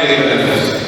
తెలియజేస్తాను.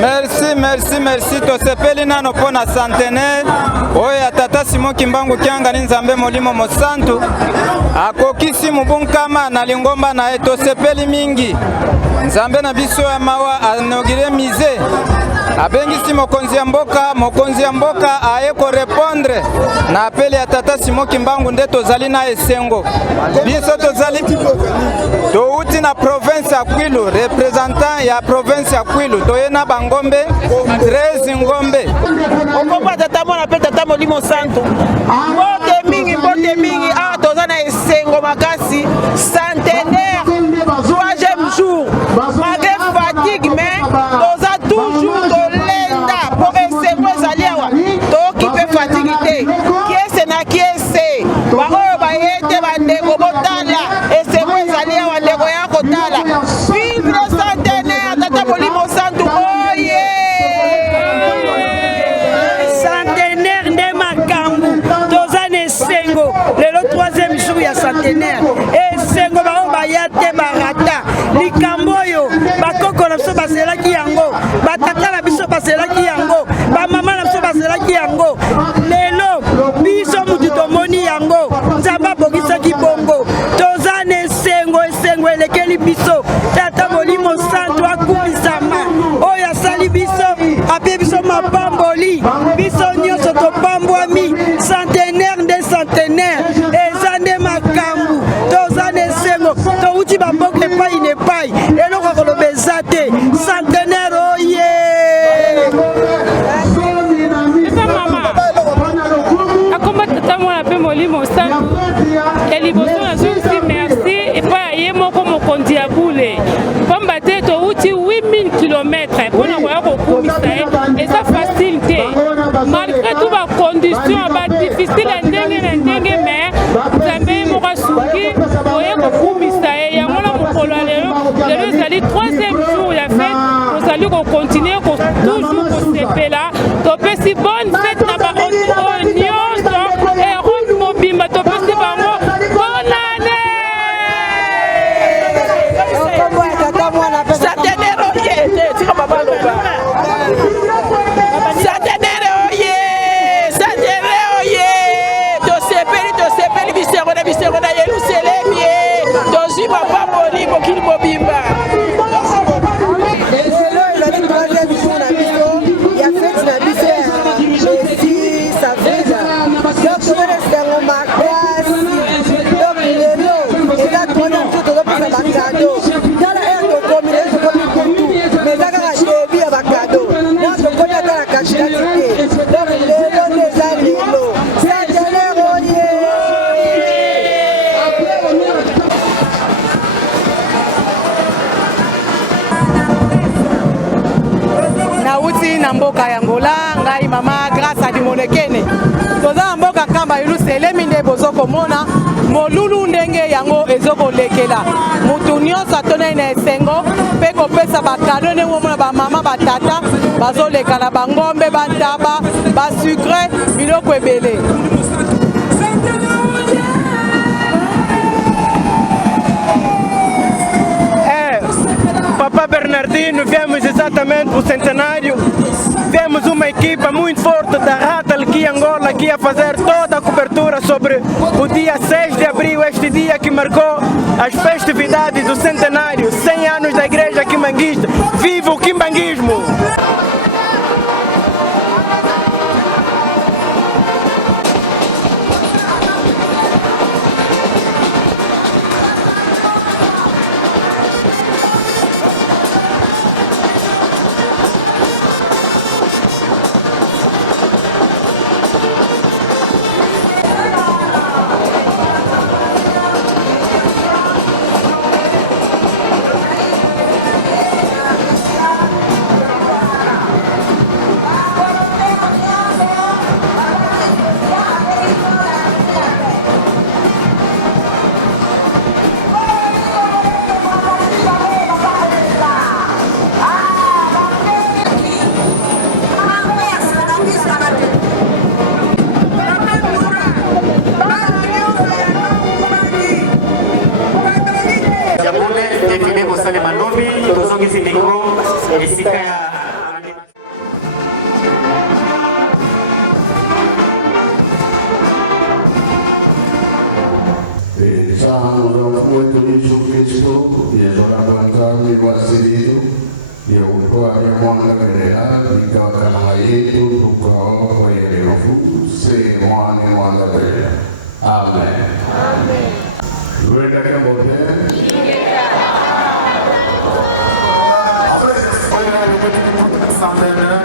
Merci tosepeli nano pona centenaire oya tata Simon Kimbangu Kyanga ni Nzambe molimo mosantu akokisi mubunkama na lingomba na tosepeli mingi Nzambe na biso ya mawa anogire mize abengisi mokonzi ya mboka aye ko répondre na apeli ya tata Simon Kimbangu nde tozali na esengo biso tozali touti na province ya Kwilu représentant ya province ya Kwilu toyena bangombe 13 ngombe okomba tata mona pe tata molimo santo mbote mingi awa toza na esengo makasi centenaire 3e jour malgré fatigue mais toza toujours tolenda po esengo ezali awa toki pe fatigue te kiese na kiese baoyo bayete bandeko botala esengo ezali awa ndeko ya kotala vivre centenaire tata molimo santo oye centenaire nde makambu toza na esengo lelo 3e jour ya centenaire esengo bao baya te barata likambo oyo bakoko na biso bazelaki yango batata na biso bazelaki yango bamama na biso bazelaki yango lelo biso mutu tomoni yango Nzambe abongisaki bongo toza na esengo elekeli biso tata molimo santo akumisama oyo asali biso apie biso mapamboli biso nyonso topambwami centenaire nde centenaire eza nde makambu toza na esengo touti bamboka epai na epai eloko koloba eza te centenaire oye eza mama akomba tata mwana mpe molimo santu ya liboso nazongisi merci epai ya ye moko mokonzi ya bule pamba te touti 8000 km mpona koya kokumisa ye eza facile te malgré tout bacondition badifficile ya ndenge na ndenge mais Nzambe ye moko asuki oye kokumisa ye yango na mokolo ya lelo ezali 3e jour ya fete tozali kokontinue toujours kosepela topesi bonne fete na baoyo nyonso erome mobimba topesi bango bonne année bisengo na Yerusalemu tozi papa boni mokili mobimba na mboka ya Ngola ngai mama grâce à Dimonekene toza mboka kamba Yerusalemu nde bozokomona molulu ndenge yango ezokolekela mutu nyonso atone na esengo mpe kopesa bakado ndenge omona bamama batata bazoleka na bangombe bantaba basucre biloko ebele Papa Bernardino, viemos exatamente para o centenário. Vemos uma equipa muito forte da Ratal aqui em Angola, que ia fazer toda a cobertura sobre o dia 6 de abril, este dia que marcou as festividades do centenário, 100 anos da Igreja Quimbanguista. Viva o quimbanguismo! Soyez tout au corps, croyez en vous, c'est moi et moi d'ailleurs. Amen. Vous voulez quelqu'un beauté? Après,